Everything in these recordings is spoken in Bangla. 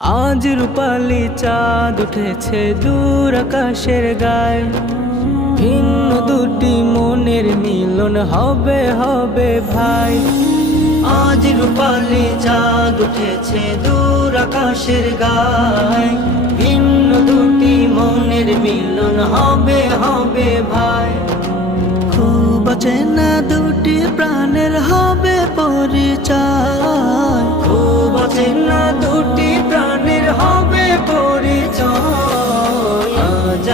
আজ রূপালি চাঁদ উঠেছে দূর আকাশের গায়ে। ভিন্ন দুটি মনের মিলন হবে হবে ভাই। আজ রূপালি চাঁদ উঠেছে দূর আকাশের গায়। ভিন্ন দুটি মনের মিলন হবে হবে ভাই। খুব চেনা দুটি প্রাণের হবে পরিচয়।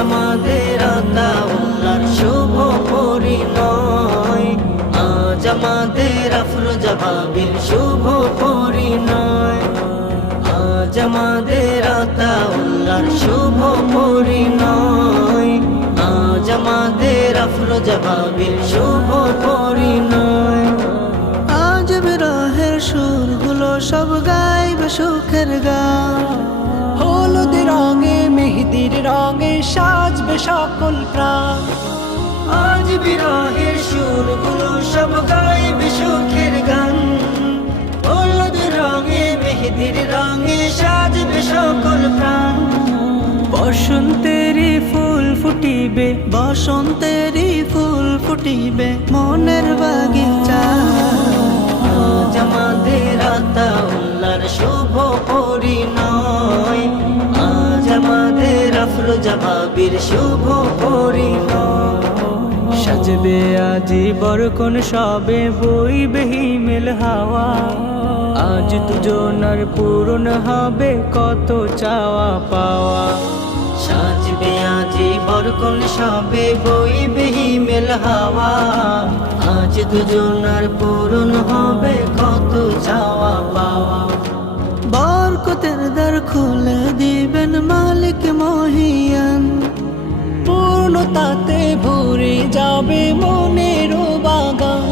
আমাদের আতাউল্লার শুভ পরিণয়। আজ আমাদের আফরোজা ভাবির শুভ পরিণয়। আজ আমাদের আতাউল্লার শুভ পরিণয়। আজ আমাদের আফরোজা ভাবির শুভ পরিণয়। আজ বিরহের সুরগুলো সব গাইবে সুখের গান। সকল প্রাণ। আজ বিরহের সুরগুলো সব গাইবে সুখের গান। হলুদ রঙে, মেহেদির রঙে সাজবে সকল প্রাণ। বসন্তেরই ফুল ফুটিবে, বসন্তেরই ফুল ফুটিবে মনের বাগিচা। আজ আমাদের ভাবির শুভ পরিণয় সাজবে আজি বরকন সবে বইবে হিমেল হাওয়া। আজ দুজনার পূরণ হবে কত চাওয়া পাওয়া। সাজবে আজি বরকন সবে বইবে মেল হাওয়া। আজ দুজনার পূরণ হবে পূর্ণতাতে ভরে যাবে মনের বাগান।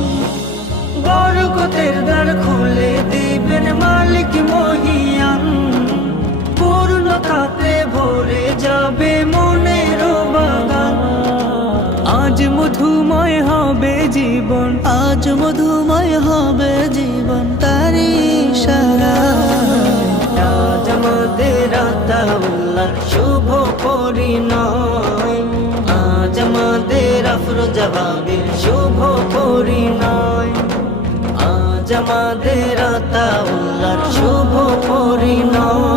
বরকতের দ্বার খুলে দিবেন মালিক মহিয়ান। পূর্ণতাতে ভরে যাবে মনের বাগান। আজ মধুময় হবে জীবন, আজ মধুময় হবে জীবন তারি সারা আজ আমাদের শুভ পরিণয় ভাবির শুভ পরিণয়। আজ আমাদের শুভ পরিণয়।